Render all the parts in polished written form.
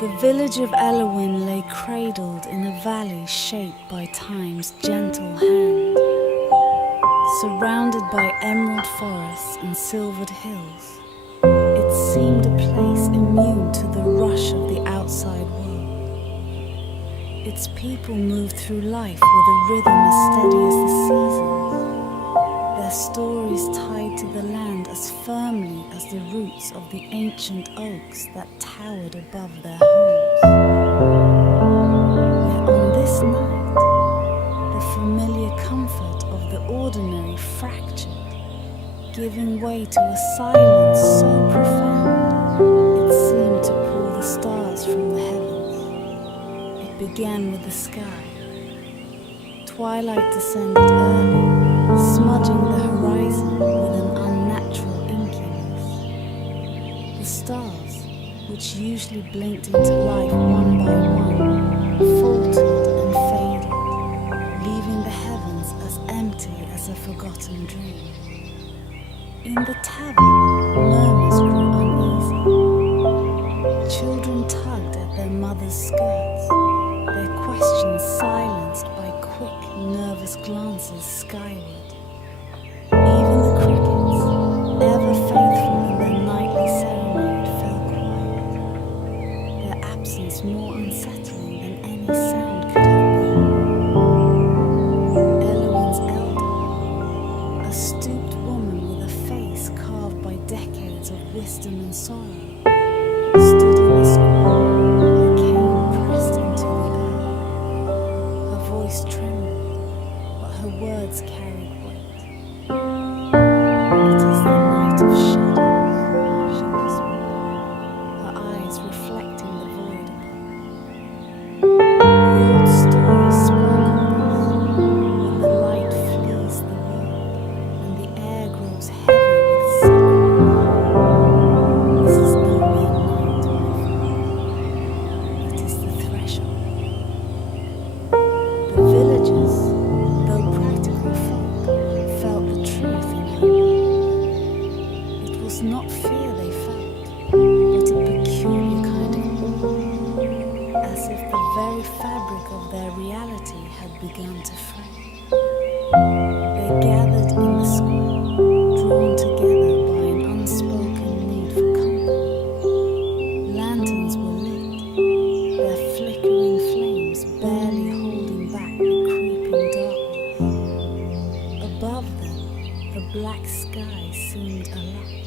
The village of Elowin lay cradled in a valley shaped by time's gentle hand, surrounded by emerald forests and silvered hills. It seemed a place immune to the rush of the outside world. Its people moved through life with a rhythm as steady as the seasons, their stories tied to the land as firmly as the roots of the ancient oaks that towered above their homes. Yet on this night, the familiar comfort of the ordinary fractured, giving way to a silence so profound it seemed to pull the stars from the heavens. It began with the sky. Twilight descended early, smudging the horizon with an unnatural inkiness. The stars, which usually blinked into life one by one, faltered and faded, leaving the heavens as empty as a forgotten dream. In the tavern, murmurs grew uneasy. Children tugged at their mothers' skirts, their questions silenced by quick, nervous glances skyward. Even the crickets, ever faithful in their nightly serenade, fell quiet, their absence more unsettling than any sound could have been. Elowin's elder, a stooped woman with a face carved by decades of wisdom and sorrow, stood in the square, her cane pressed into the earth. Her voice trembled, but her words carried weight. It is the night of shadows, she whispered, her eyes reflecting the void above. The old story spoke of this, when the light flees the world, and the air grows heavy with secrets. This is no mere night, my friend. It is the threshold. The villagers, though practical folk, felt the truth in her word. It was not fear they felt, but a peculiar kind of awe, as if the very fabric of their reality had begun to fray. They gathered in the square, drawn together by an unspoken need for company. Lanterns were lit, their flickering flames barely holding back the creeping darkness. Above them, the black sky seemed alight.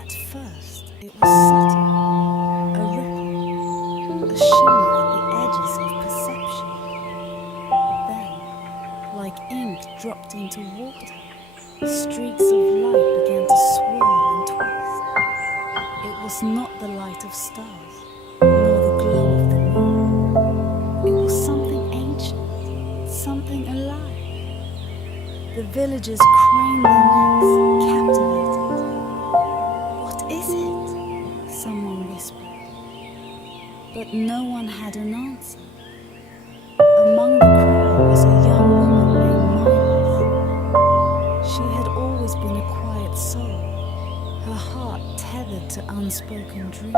At first, it was subtle, a ripple, a shimmer at the edges of perception. Then, like ink dropped into water, streaks of light began to swirl and twist. It was not the light of stars, nor the glow of the moon. It was something ancient, something alive. The villagers craned their necks, captivated. What is it? Someone whispered. But no one had an answer. Among the crowd was a young woman named Miles. She had always been a quiet soul, her heart tethered to unspoken dreams.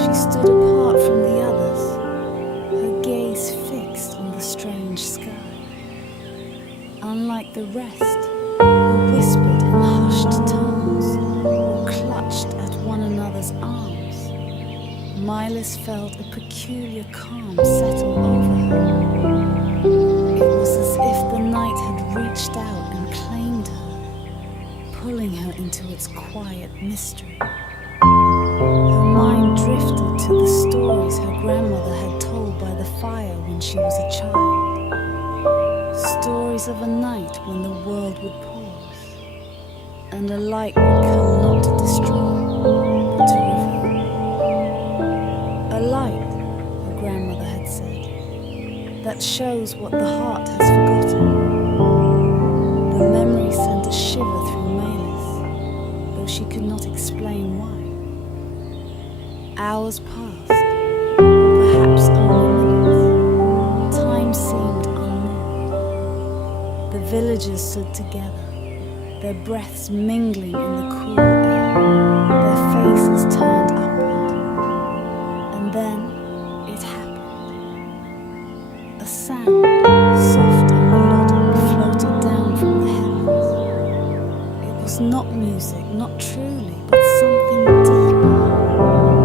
She stood apart from the others, her gaze fixed on the strange sky. Unlike the rest, who whispered in hushed tones or clutched at one another's arms, Milas felt a peculiar calm settle over her. It was as if the night had reached out and claimed her, pulling her into its quiet mystery. Her mind drifted to the stories her grandmother had told by the fire when she was a child. Stories of a night when the world would pause, and a light would come not to destroy, but to reveal. A light, her grandmother had said, that shows what the heart has forgotten. The memory sent a shiver through Malis, though she could not explain why. Hours passed, or perhaps only minutes. Time seemed unmoved. The villagers stood together, their breaths mingling in the cool air, their faces turned upward. Then it happened. A sound, soft and melodic, floated down from the heavens. It was not music, not truly, but something deeper.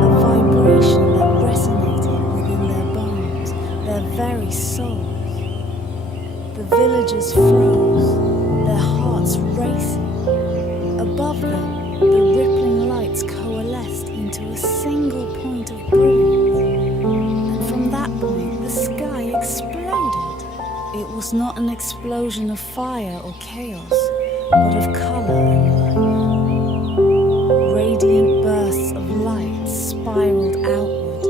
A vibration that resonated within their bones, their very souls. The villagers froze, their hearts racing. Above them, the rippling lights coalesced into a single point of brilliance. And from that point, the sky exploded. It was not an explosion of fire or chaos, but of color and life. Radiant bursts of light spiraled outward,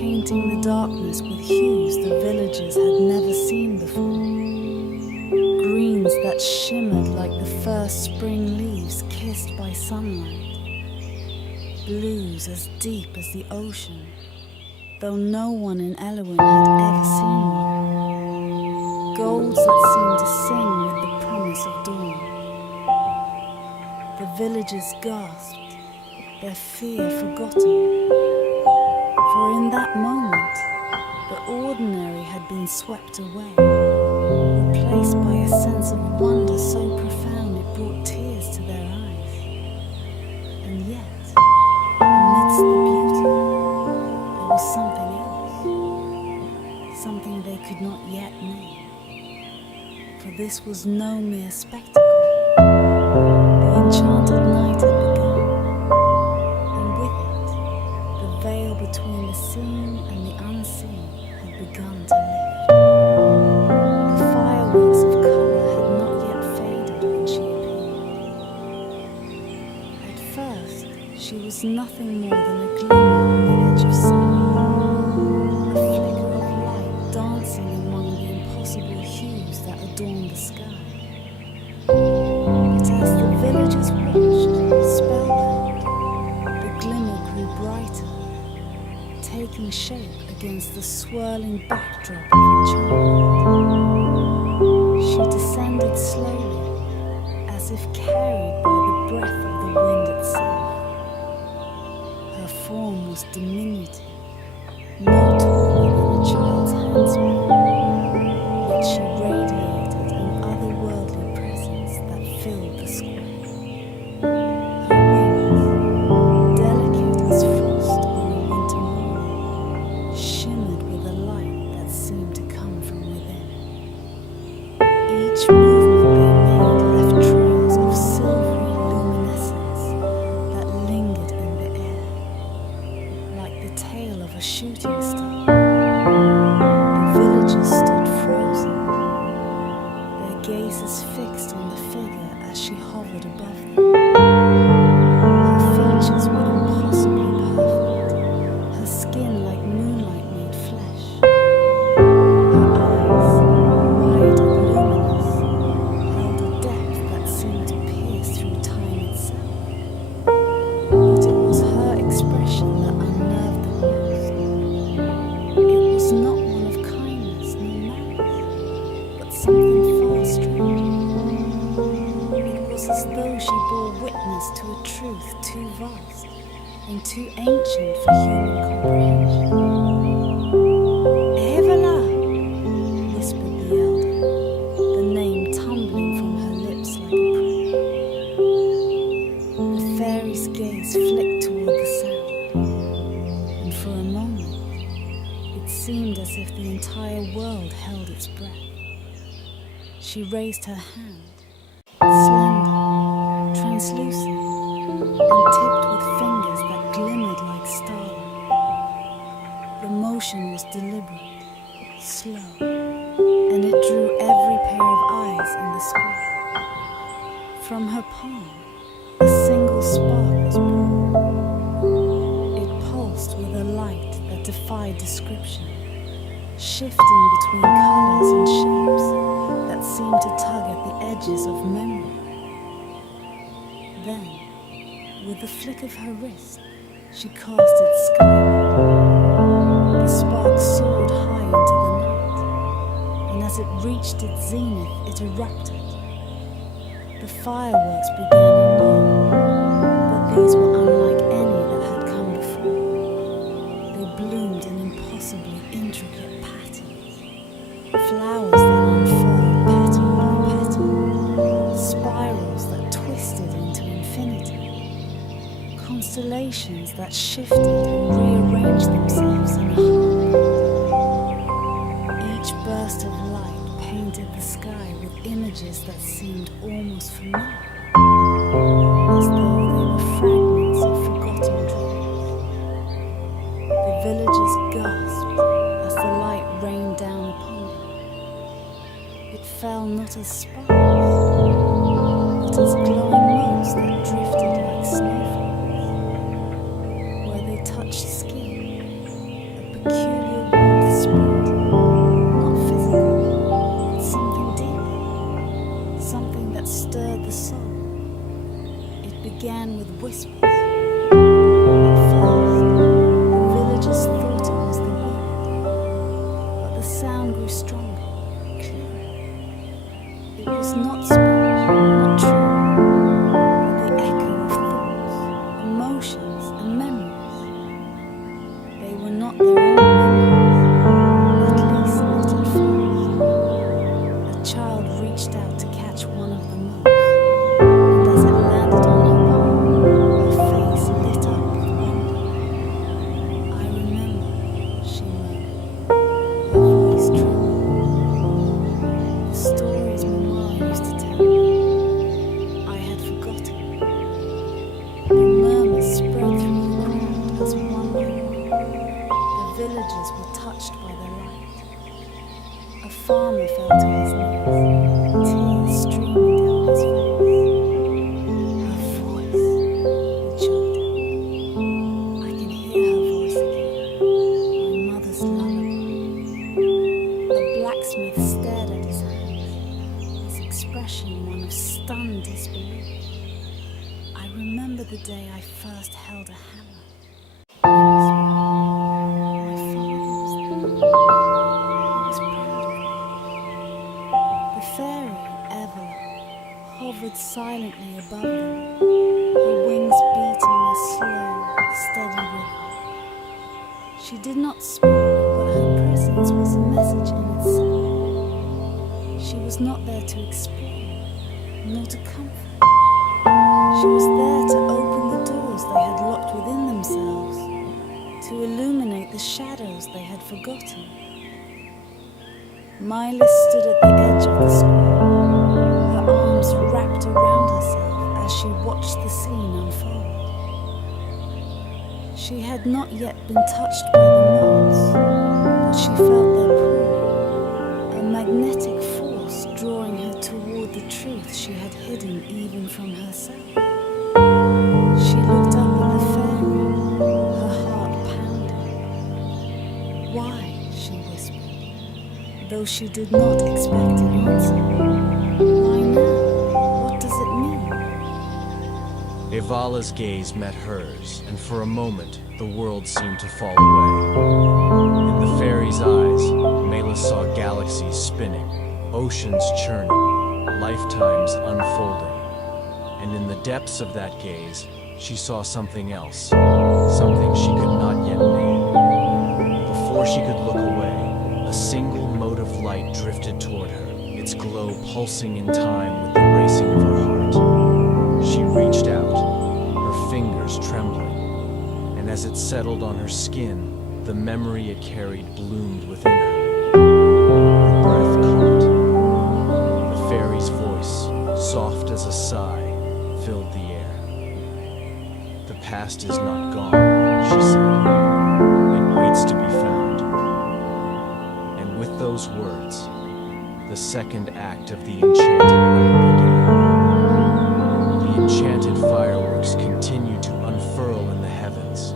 painting the darkness with hues the villagers had never seen before. Greens that shimmered like the first spring leaves kissed by sunlight. Blues as deep as the ocean, though no one in Elwyn had ever seen one. Golds that seemed to sing with the promise of dawn. The villagers gasped, their fear forgotten. For in that moment, the ordinary had been swept away, replaced by a sense of wonder so profound it brought tears to their eyes. And yet, amidst the beauty, there was something else, something they could not yet name. For this was no mere spectacle. The enchanted night had begun, and with it, the veil between the seen and the unseen had begun to lift. The fireworks of colour had not yet faded when she appeared. At first, she was nothing more than a glimmer on the edge of sunlight, a flicker of light dancing among the impossible hues that adorned the sky. But as the villagers watched, spellbound, the glimmer grew brighter, taking shape against the swirling backdrop of enchantment. She descended slowly, as if carried by the breath of the wind itself. Her form was diminutive, no taller than a child's handspan, yet she radiated an otherworldly presence that filled the square. Her wings, delicate as frost on a winter morning, shimmered with a light that seemed to come from within. Each movement they made left trails of silvery luminescence that lingered in the air, like the tail of a shooting star. The villagers stood frozen, their gazes fixed on the figure as she hovered above them. Her features were impossibly perfect, her skin like moonlight made flesh. Her eyes, wide and luminous, held a depth that seemed to pierce through time itself. But it was her expression that unnerved them most. It was not one of kindness nor malice, but something far stranger. It was as though she bore witness to a truth too vast and too ancient for human comprehension. Evala, whispered the elder, the name tumbling from her lips like a prayer. The fairy's gaze flicked toward the sound, and for a moment, it seemed as if the entire world held its breath. She raised her hand, slender, translucent, and tipped with fingers that glimmered like starlight. The motion was deliberate, slow, and it drew every pair of eyes in the square. From her palm, a single spark was born. It pulsed with a light that defied description, shifting between colors and shapes that seemed to tug at the edges of memory. Then, with the flick of her wrist, she cast it skyward. The spark soared high into the night, and as it reached its zenith, it erupted. The fireworks began anew, but these were unlike any that had come before. They blew intricate patterns, flowers that unfurled petal by petal, spirals that twisted into infinity, constellations that shifted and rearranged themselves in a heartbeat. Each burst of light painted the sky with images that seemed almost familiar, as though they were fragments of forgotten dreams. The villagers gasped as the light rained down upon them. It fell not as sparks, but as glowing motes that drifted like snowflakes. Where they touched skin, a peculiar warmth spread, not physical, but something deeper, something that stirred the soul. It began with whispers. At first, the villagers thought it was the wind, but the sound grew stronger, clearer. It was not speech, not truth, but the echo of thoughts, emotions, and memories. They were not their own memories, at least not at first. A child reached out to catch one of the motes, and as it landed on her palm, her face lit up with wonder. "I remember," she murmured, her voice trembled. "The stories Mama used to tell me, I had forgotten." The murmurs spread through the crowd as one by one, the villagers were touched by the light. A farmer fell to his knees, tears streaming down his face. Her voice, he choked out. I can hear her voice again, my mother's lullaby. The blacksmith stared at his hands, his expression one of stunned disbelief. "I remember the day I first held a hammer," he whispered. "My father was there. He was proud of me." The fairy, Evelyn, hovered silently above them, her wings beating a slow, steady rhythm. She did not speak, but her presence was a message in itself. She was not there to explain, nor to comfort. She was there to open the doors they had locked within themselves, to illuminate the shadows they had forgotten. Mylis stood at the edge of the square, her arms wrapped around herself as she watched the scene unfold. She had not yet been touched by the motes, but she felt their pull, a magnetic force drawing her toward the truth she had hidden even from herself. She looked up at the fairy, her heart pounding. "Why?" she whispered, though she did not expect an answer. "Why now? What does it mean?" Evala's gaze met hers, and for a moment, the world seemed to fall away. In the fairy's eyes, Mela saw galaxies spinning, oceans churning, lifetimes unfolding. And in the depths of that gaze, she saw something else, something she could not yet name. Before she could look away, a single mote of light drifted toward her, its glow pulsing in time with the racing of her heart. She reached out, her fingers trembling, and as it settled on her skin, the memory it carried bloomed within her. Her breath caught. The fairy's voice, soft as a sigh, filled the air. "The past is not gone," she said. "It waits to be found." And with those words, the second act of the enchanted night began. The enchanted fireworks continued to unfurl in the heavens,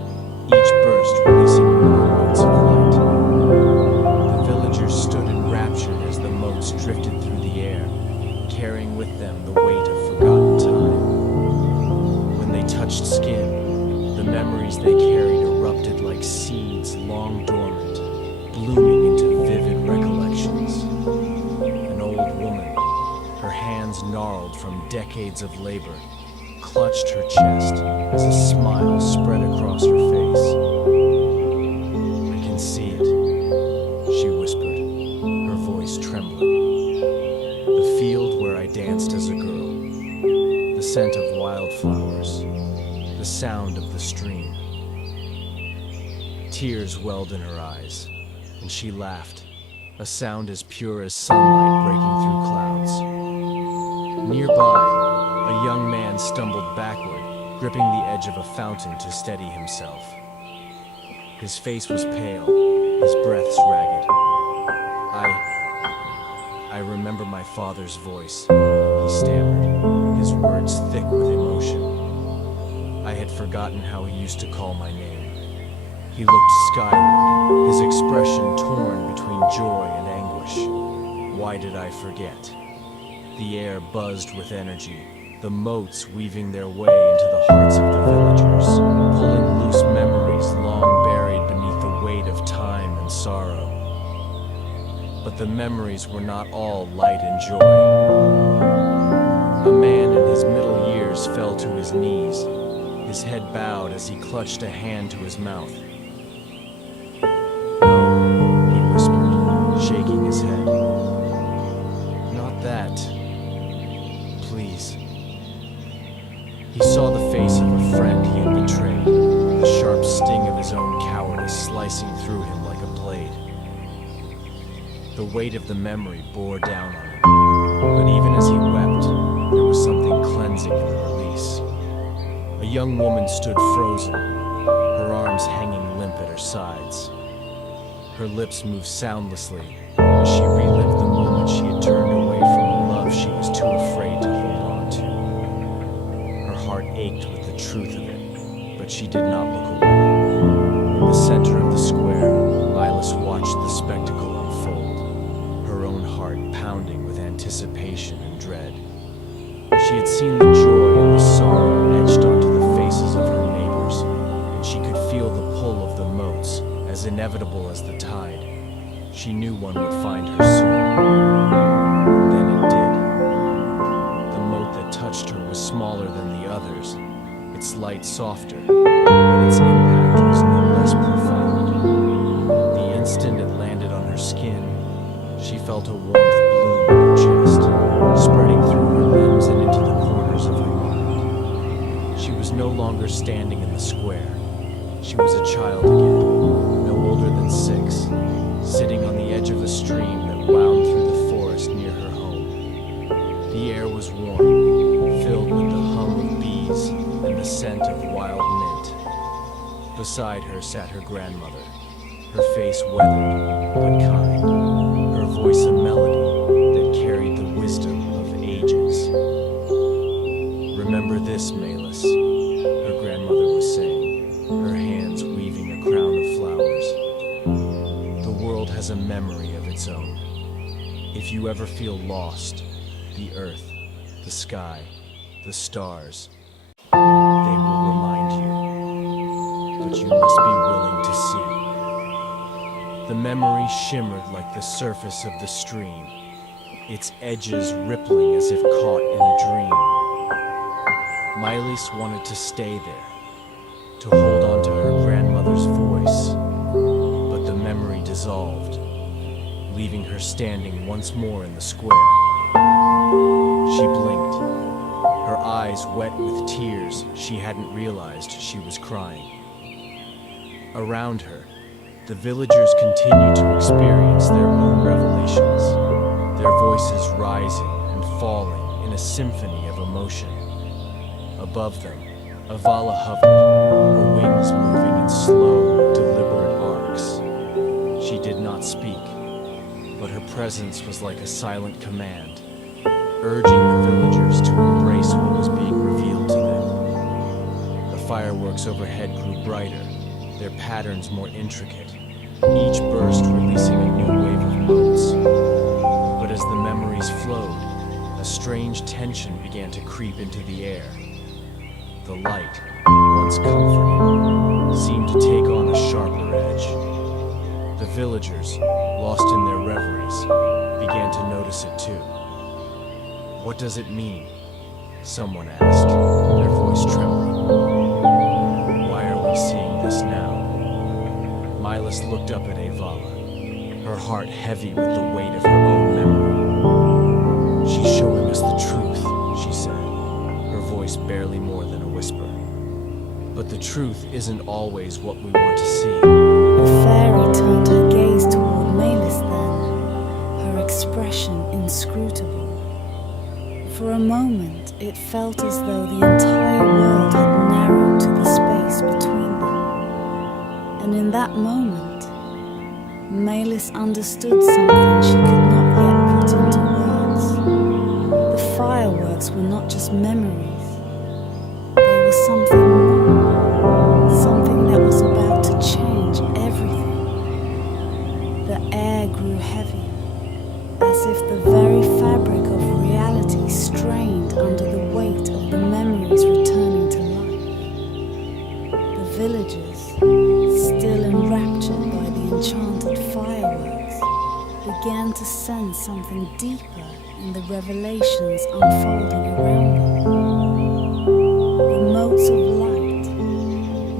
each burst releasing more motes of light. The villagers stood enraptured as the motes drifted through the air, carrying with them the weight of forgotten time. When they touched skin, the memories they carried erupted like seeds long dormant, blooming into vivid recollections. An old woman, her hands gnarled from decades of labor, clutched her chest as a smile spread across her face. "I can see it," scent of wildflowers, the sound of the stream. Tears welled in her eyes, and she laughed, a sound as pure as sunlight breaking through clouds. Nearby, a young man stumbled backward, gripping the edge of a fountain to steady himself. His face was pale, his breaths ragged. I remember my father's voice, he stammered, his words thick with emotion. I had forgotten how he used to call my name. He looked skyward, his expression torn between joy and anguish. Why did I forget? The air buzzed with energy, the motes weaving their way into the hearts of the villagers, pulling loose memories long buried beneath the weight of time and sorrow. But the memories were not all light and joy. A man in his middle years fell to his knees, his head bowed as he clutched a hand to his mouth. "No," he whispered, shaking his head. "Not that. Please." He saw the face of a friend he had betrayed, the sharp sting of his own cowardice slicing through him like a blade. The weight of the memory bore down on him, but even as he wept, there was something cleansing in the release. A young woman stood frozen, her arms hanging limp at her sides. Her lips moved soundlessly as she relived the moment she had turned away from a love she was too afraid to hold on to. Her heart ached with the truth of it, but she did not look away. In the center of the square, Milas watched the spectacle unfold, her own heart pounding with anticipation and dread. She had seen the joy and the sorrow etched onto the faces of her neighbors, and she could feel the pull of the motes, as inevitable as the tide. She knew one would find her soon. Then it did. The mote that touched her was smaller than the others, its light softer, but its impact was no less profound. The instant it landed on her skin, she felt a warmth bloom in her chest, spreading through her limbs and into the corners of her mind. She was no longer standing in the square. She was a child again, no older than 6, sitting on the edge of a stream that wound through the forest near her home. The air was warm, filled with the hum of bees and the scent of wild mint. Beside her sat her grandmother, her face weathered but kind, her voice a melody that carried the wisdom of ages. "Remember this, Malis," her grandmother was saying, her hands weaving a crown of flowers. "The world has a memory of its own. If you ever feel lost, the earth, the sky, the stars, they will remind you. But you must be willing to see." The memory shimmered like the surface of the stream, its edges rippling as if caught in a dream. Milas wanted to stay there, to hold on to her grandmother's voice, but the memory dissolved, leaving her standing once more in the square. She blinked, her eyes wet with tears she hadn't realized she was crying. Around her, the villagers continued to experience their own revelations, their voices rising and falling in a symphony of emotion. Above them, Avala hovered, her wings moving in slow, deliberate arcs. She did not speak, but her presence was like a silent command, urging the villagers to embrace what was being revealed to them. The fireworks overhead grew brighter, their patterns more intricate, each burst releasing a new wave of motes. But as the memories flowed, a strange tension began to creep into the air. The light, once comforting, seemed to take on a sharper edge. The villagers, lost in their reveries, began to notice it too. "What does it mean?" someone asked, their voice trembling. "Why are we seeing this now?" Milas looked up at Avala, her heart heavy with the weight of her own memory. "She's showing us the truth," she said, her voice But the truth isn't always what we want to see. The fairy turned her gaze toward Melis then, her expression inscrutable. For a moment, it felt as though the entire world had narrowed to the space between them. And in that moment, Melis understood something she could not yet put into words. The fireworks were not just memories. They were something more, something that was about to change everything. The air grew heavier, as if the very fabric of reality strained under the weight of the memories returning to life. The villagers, still enraptured by the enchanted fireworks, began to sense something deeper in the revelations unfolding around them. The motes of light,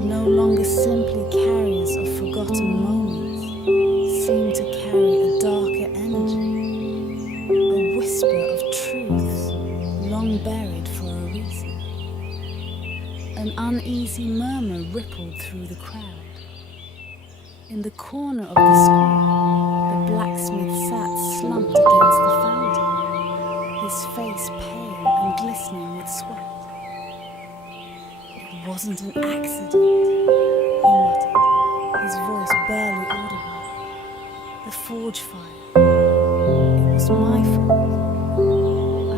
no longer simply carriers of forgotten moments, seemed to carry a darker energy. A whisper of truths long buried for a reason. An uneasy murmur rippled through the crowd. In the corner of the square, the blacksmith sat slumped against the fountain, his face pale and glistening with sweat. "It wasn't an accident," he muttered, his voice barely audible. "The forge fire. It was my fault.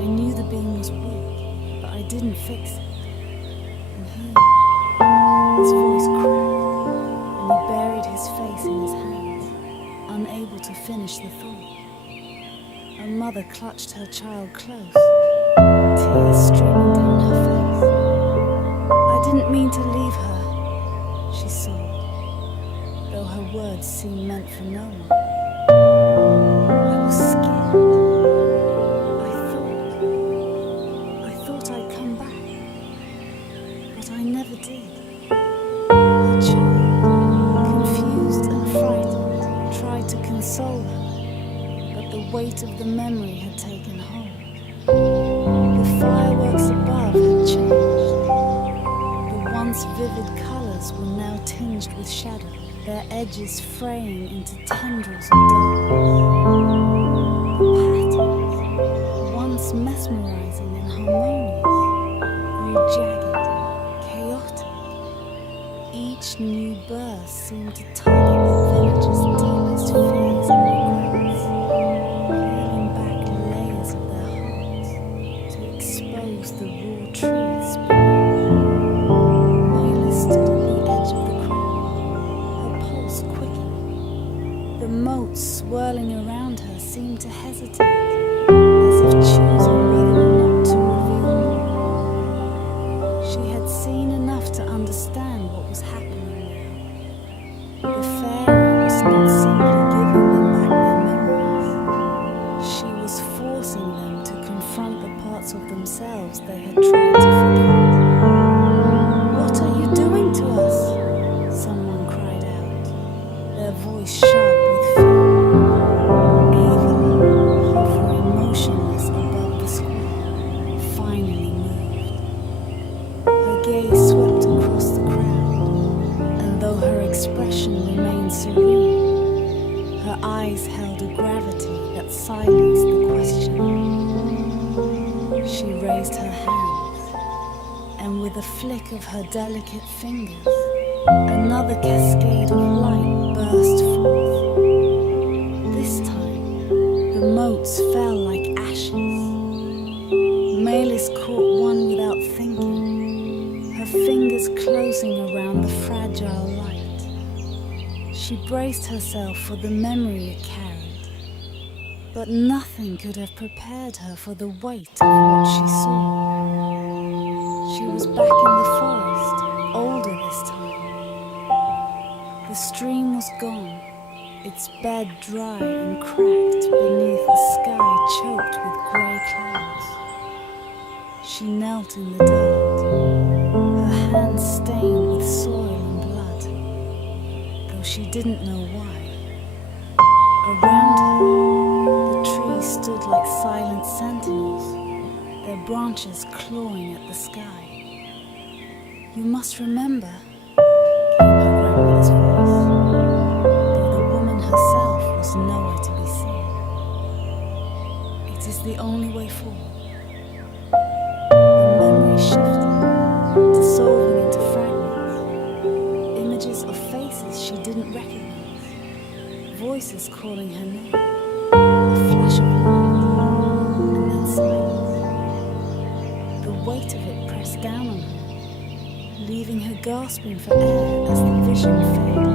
I knew the beam was weak, but I didn't fix it." And his voice cracked, and he buried his face in his hands, unable to finish the thought. A mother clutched her child close, tears streaming down her face. "I didn't mean to leave her," she sobbed, though her words seemed meant for no one. "I was scared. I thought I'd come back, but I never did." Her child, confused and frightened, tried to console her, but the weight of the memory had taken hold. The fireworks above had changed. The once vivid colors were now tinged with shadow, their edges fraying into tendrils of darkness. The patterns, once mesmerizing and harmonious, grew jagged, chaotic. Each new burst seemed to tug at the villagers' deepest fears and regrets, peeling back layers of their hearts to expose the raw truths beneath. Melis stood at the edge of the crowd, her pulse quickening. The motes swirling around her seemed to hesitate, as if choosing whether or not to reveal more. She had seen enough to understand what was happening now. The fairy was not simply giving them back their memories. She was forcing them to confront the parts of themselves they had tried to forget. "What are you doing to us?" someone cried out, their voice sharp with fear. Ava, hovering motionless above the square, finally moved. Her gaze swept across the crowd, and though her expression remained serene, her eyes held a gravity that silenced the question. She raised her hands, and with a flick of her delicate fingers, another cascade of light burst forth. This time, the motes fell like ashes. Melis caught one without thinking, her fingers closing around the fragile light. She braced herself for the memory it carried, but nothing could have prepared her for the weight of what she saw. She was back in the forest, older this time. The stream was gone, its bed dry and cracked beneath a sky choked with grey clouds. She knelt in the dirt, her hands stained with soil and blood, though she didn't know why. Around her, the trees stood like silent sentinels, their branches clawing at the sky. You must remember, came her grandmother's voice, though the woman herself was nowhere to be seen. It is the only way forward. The memory shifted, dissolving into fragments, images of faces she didn't recognize, voices calling her name, a flash of light, and then silence. The weight of it pressed down on her, leaving her gasping for air as the vision faded.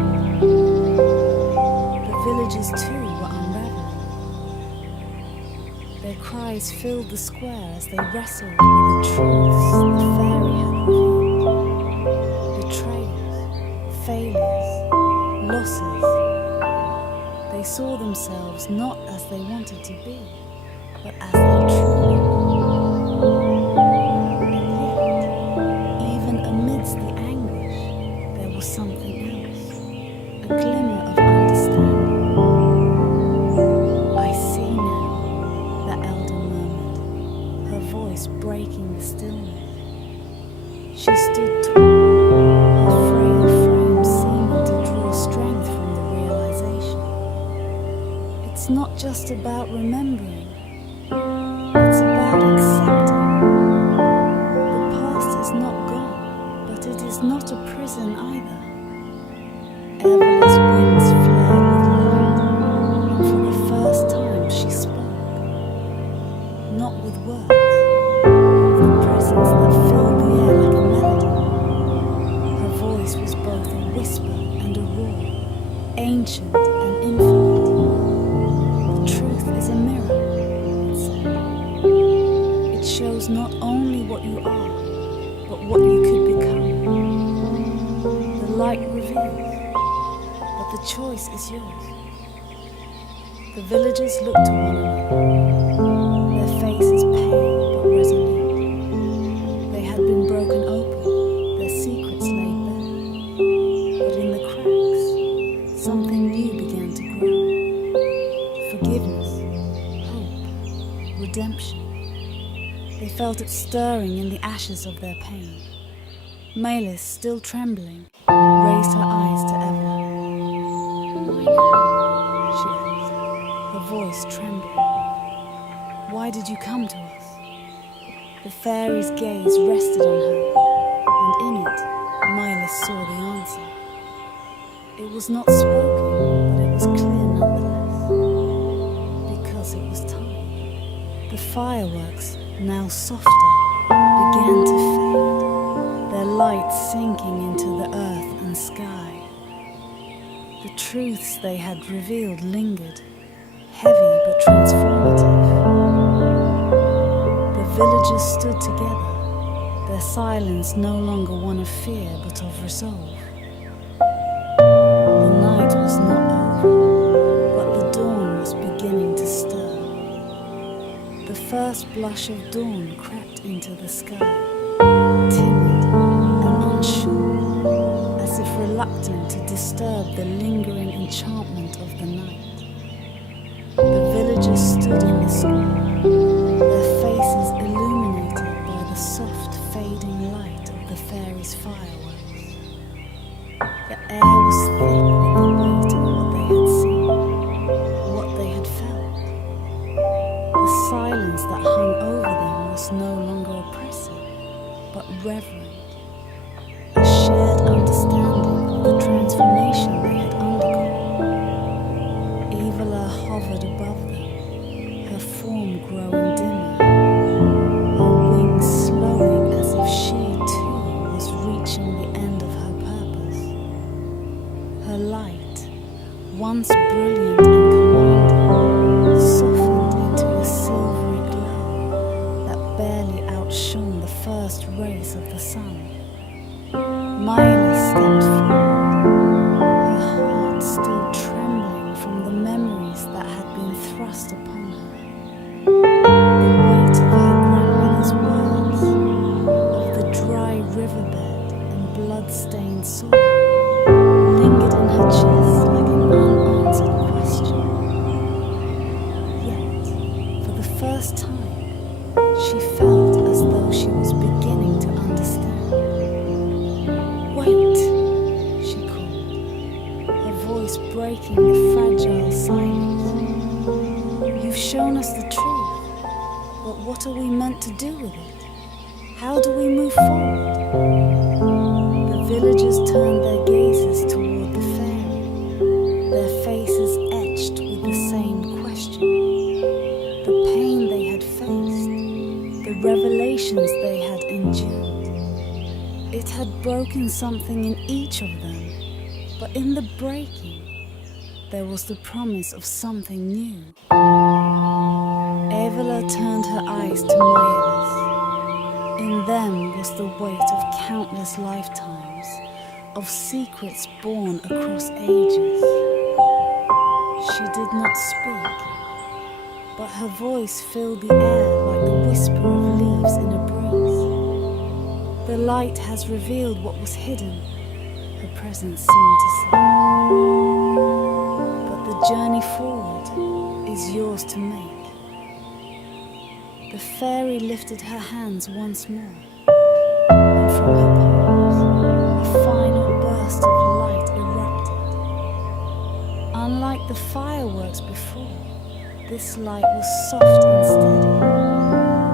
The villagers too were unraveling. Their cries filled the square as they wrestled with the truths the fairy had revealed. Betrayals, failures, losses. They saw themselves not as they wanted to be, but as they truly were. The anguish, there was something else, a glimmer of understanding. I see now, the elder murmured, her voice breaking the stillness. She stood tall, her frail frame seeming to draw strength from the realization. It's not just about remembering, it's about accepting. The past is not gone. But it is not a prison either. Evela's wings flared with light, and for the first time she spoke. Not with words, with a presence that filled the air like a melody. Her voice was both a whisper and a roar, ancient and infinite. The truth is a mirror, it said. It shows not only what you are, but what you could become. The light reveals, but the choice is yours. The villagers looked to one another, their faces pale but resolute. They had been broken open, their secrets laid bare. But in the cracks, something new began to grow. Forgiveness, hope, redemption. They felt it stirring in the ashes of their pain. Malis, still trembling, raised her eyes to Evela. Why now? She asked, her voice trembling. Why did you come to us? The fairy's gaze rested on her, and in it, Malis saw the answer. It was not spoken, but it was clear nonetheless, because it was time. The fireworks, now softer, began to fade, their light sinking into the earth and sky. The truths they had revealed lingered, heavy but transformative. The villagers stood together, their silence no longer one of fear but of resolve. The night was not over, but the dawn was beginning to stir. The first blush of dawn crept into the sky, timid and unsure, as if reluctant to disturb the lingering enchantment of the night. The villagers stood in the square, their faces illuminated by the soft fading light of the fairy's fireworks. The air was thick with the weight of what they had seen, what they had felt. The silence that hung over them was no longer oppressive, but reverent, a shared understanding of the transformation they had undergone. Evela hovered above them, her form growing dimmer, her wings slowing as if she too was reaching the end of her purpose. Her light, once brilliant and commanding, softened into a silvery glow that barely outshone the first rays of the sun. Miley stepped forward, her heart still trembling from the memories that had been thrust upon her. The weight of her grandmother's words, of the dry riverbed and blood-stained soil, lingered in her chest like an unanswered question. Yet, for the first time, she felt as though she was beginning to understand. How do we move forward? The villagers turned their gazes toward the fairy, their faces etched with the same question. The pain they had faced, the revelations they had endured. It had broken something in each of them, but in the breaking, there was the promise of something new. Evala turned her eyes to Mayalis. In them was the weight of countless lifetimes, of secrets born across ages. She did not speak, but her voice filled the air like the whisper of leaves in a breeze. The light has revealed what was hidden, her presence seemed to say. But the journey forward is yours to make. The fairy lifted her hands once more, and from her palms, a final burst of light erupted. Unlike the fireworks before, this light was soft and steady,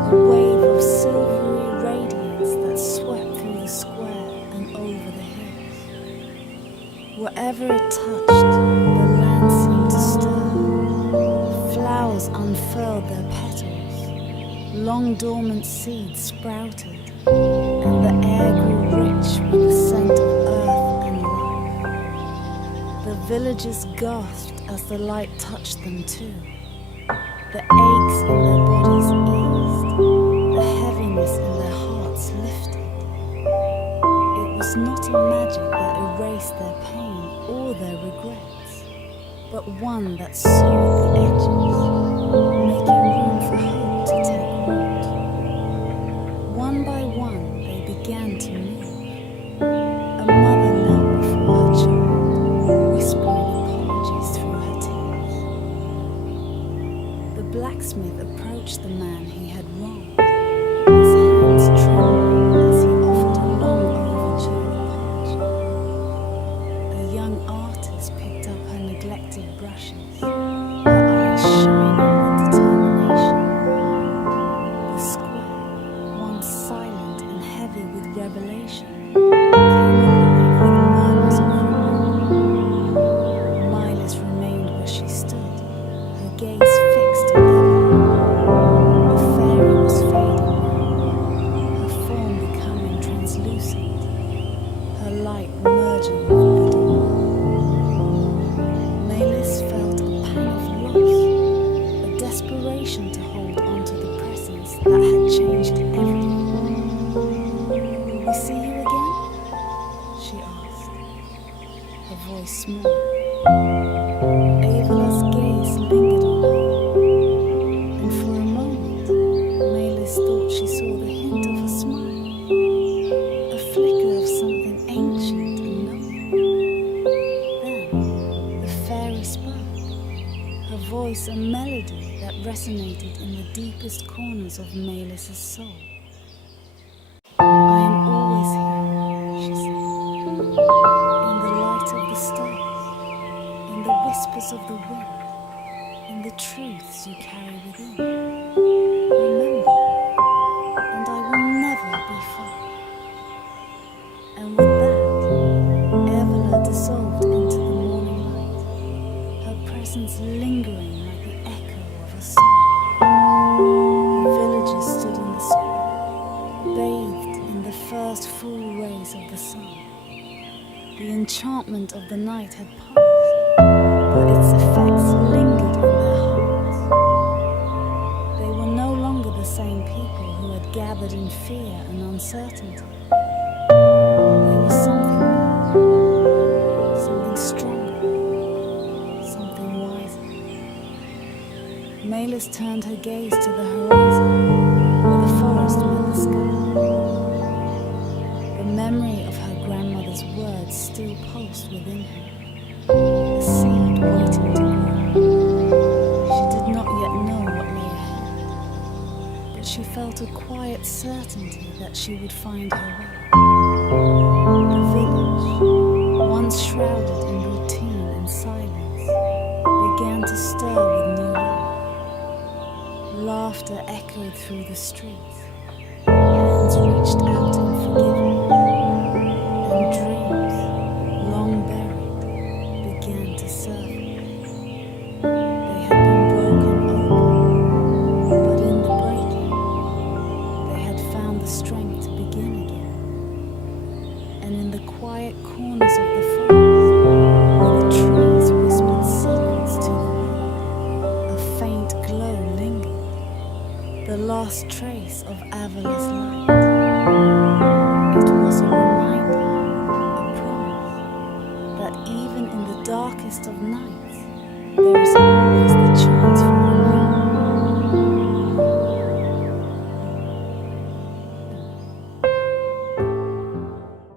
a wave of silvery radiance that swept through the square and over the hills. Wherever it touched, the land seemed to stir. Flowers unfurled their petals. Long dormant seeds sprouted, and the air grew rich with the scent of earth and life. The villagers gasped as the light touched them too. The aches in their bodies eased, the heaviness in their hearts lifted. It was not a magic that erased their pain or their regrets, but one that soothed the edges, making room for hope to take root. One by one, they began to move. A mother knelt before her child, whispering apologies through her tears. The blacksmith approached the man he had wronged, his hands trembling as he offered a long overdue apology. A young artist picked up her neglected brushes, her eyes shining with determination. The square, once silent and heavy with revelation, came alive with murmurs of renewal. Milas remained where she stood, her gaze fixed on Evelyn. The fairy was fading now, her form becoming translucent, her light merging with the dawn. Malis felt a pang of loss, a desperation to hold on to the presence that had changed everything. Will we see you again? She asked, her voice small. Avala's gaze lingered on her, and for a moment, Malis thought she saw the hint of a smile, a flicker of something ancient and knowing. Then, the fairy spoke, her voice a melody that resonated in the deepest corners of Malis's soul. I am always here, she said, in the light of the stars, in the whispers of the wind, in the truths you carry within. Remember, and I will never be far. And with that, Evala dissolved into the morning light, her presence lingering like the echo of a song. The villagers stood in the square, bathed in the first full rays of the sun. The enchantment of the night had passed, but its effects lingered in their hearts. They were no longer the same people who had gathered in fear and uncertainty. They were something more, something stronger, something wiser. Malis turned her gaze to the horizon, where the forest met the sky. The memory of her grandmother's words still pulsed within her, a seed waiting to grow. She did not yet know what lay ahead, but she felt a quiet certainty that she would find her way. The village, once shrouded in routine and silence, began to stir with new life. Laughter echoed through the streets, hands reached reached out in forgiveness, and dreams, long buried, began to surface. They had been broken open, but in the breaking, they had found the strength to begin again. And in the quiet corners of the forest, where the trees whispered secrets to the wind, a faint glow lingered, the last trace of Avala's light. It was a reminder, a promise, that even in the darkest of nights, there is a